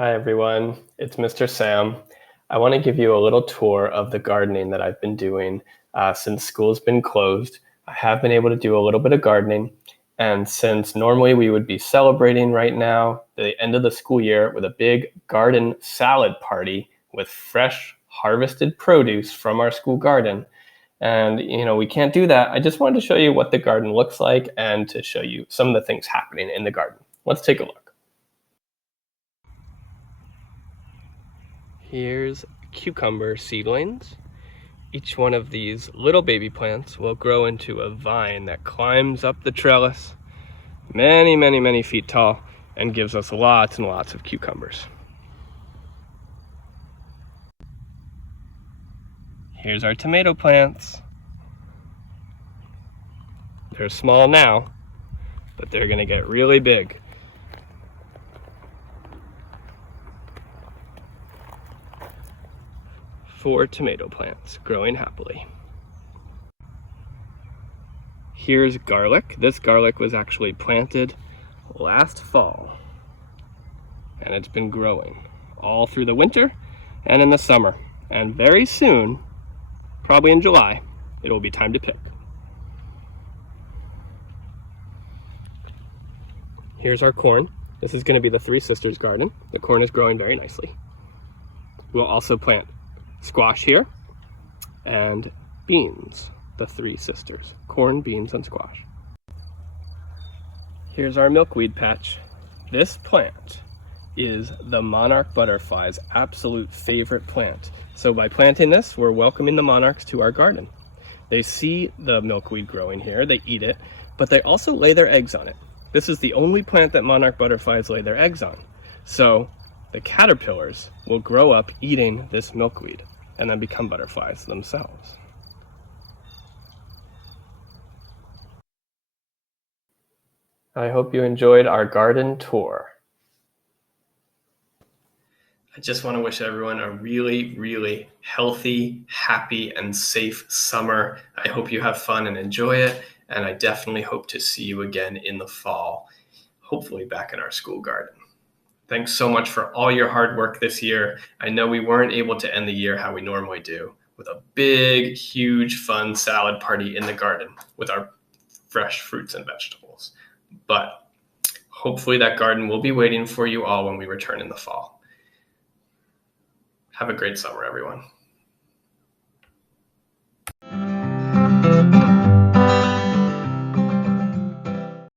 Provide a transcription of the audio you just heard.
Hi everyone, it's Mr. Sam. I want to give you a little tour of the gardening that I've been doing since school's been closed. I have been able to do a little bit of gardening, and since normally we would be celebrating right now the end of the school year with a big garden salad party with fresh harvested produce from our school garden, and we can't do that. I just wanted to show you what the garden looks like and to show you some of the things happening in the garden. Let's take a look. Here's cucumber seedlings. Each one of these little baby plants will grow into a vine that climbs up the trellis many, many, many feet tall and gives us lots and lots of cucumbers. Here's our tomato plants. They're small now, but they're gonna get really big. Four tomato plants growing happily. Here's garlic. This garlic was actually planted last fall, and it's been growing all through the winter and in the summer. And very soon, probably in July, it will be time to pick. Here's our corn. This is going to be the Three Sisters garden. The corn is growing very nicely. We'll also plant squash here and beans, the Three Sisters, corn, beans, and squash. Here's our milkweed patch. This plant is the monarch butterfly's absolute favorite plant. So by planting this, we're welcoming the monarchs to our garden. They see the milkweed growing here, they eat it, but they also lay their eggs on it. This is the only plant that monarch butterflies lay their eggs on. So the caterpillars will grow up eating this milkweed and then become butterflies themselves. I hope you enjoyed our garden tour. I just want to wish everyone a really, really healthy, happy, and safe summer. I hope you have fun and enjoy it, and I definitely hope to see you again in the fall, hopefully back in our school garden. Thanks so much for all your hard work this year. I know we weren't able to end the year how we normally do, with a big, huge, fun salad party in the garden with our fresh fruits and vegetables. But hopefully that garden will be waiting for you all when we return in the fall. Have a great summer, everyone.